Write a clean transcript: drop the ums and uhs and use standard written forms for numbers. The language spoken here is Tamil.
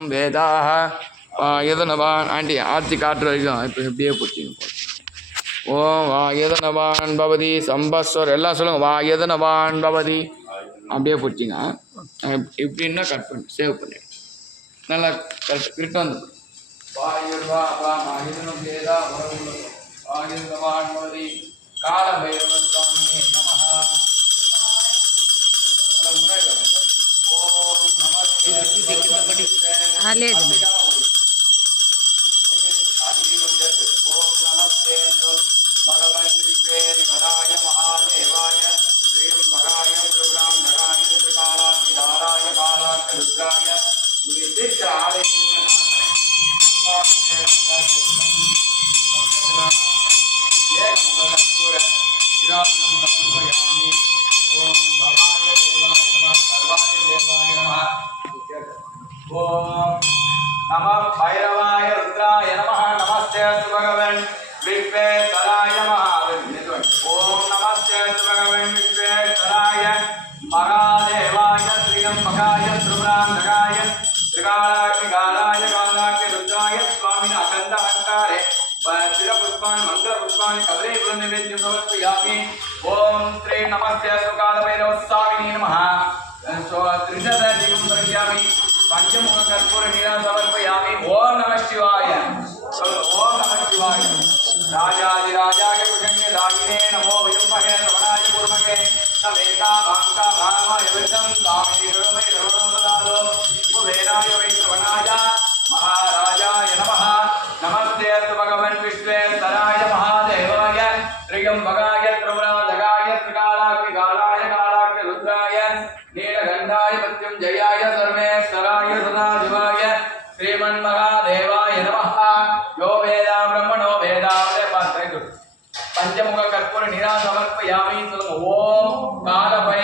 வேதாக வாயதனவான் ஆண்டி ஆர்த்தி காட்டுற வரைக்கும் இப்போ எப்படியே போச்சுங்க போல. ஓம் வாயதனவான் பவதி சம்பஸ்வர் எல்லாம் சொல்லுங்க. வாயதனவான் பவதி அப்படியே போச்சுங்க. இப்படின்னா கட் பண்ணி சேவ் பண்ணி நல்லா கரெக்ட் வந்து வாயுர்வா வாயுதனம் வேதா வாயுதவான் பவதி கால பைரவ சுவாமி நமஹ. ஓம் நமஸ்தே भगवन् विश्वेश्वराय महादेवाय श्रीमहाय रुद्राय त्रिकालाय कालाग्निरुद्राय विशिष्ट नमः भैरवाय रुद्राय नमः। नमस्ते भगवन् विश्वेश्वराय महादेवाय। ओम नमस्ते भगवन् विश्वेश्वराय महादेवाय श्रीमहाय त्रिपुरान्तकाय त्रिकालाग्निकालाय कालाग्निरुद्राय स्वामिनः अखण्डहंकारे चिरपुष्पाणि मङ्गलपुष्पाणि कदलीफलं निवेद्य समर्पयामि। ओम श्री नमस्ते कालभैरवस्वामिने नमः। त्रिशतदीपं समर्पयामि। पंचमुख कर्पूर नीरा समर्पयामि। ओम नमः शिवाय। ओम नमः शिवाय। राजाधिराजाय भुजंगे दागिने नमो विजुम्भगे श्रवणाय कुर्मगे समेता भांका भामाय विष्णं स्वामी गुरुमे गुरुनमदालो कुबेराय वै श्रवणाय महाराजाय नमः। नमस्ते अस्तु भगवन् विश्वेश्वराय महादेवाय त्र्यंबकाय त्रिपुरान्तकाय त्रिकालाग्निकालाय कालाग्निरुद्राय नीलकण्ठाय मृत्युञ्जयाय सर्वेश्वराय सदाशिवाय श्रीमन्महादेवाय नमः। यो वेदा ब्रह्मणो वेदावदे पंचमुख कर्पूर नीरा समर्पयामि। ओम कालभैरवाय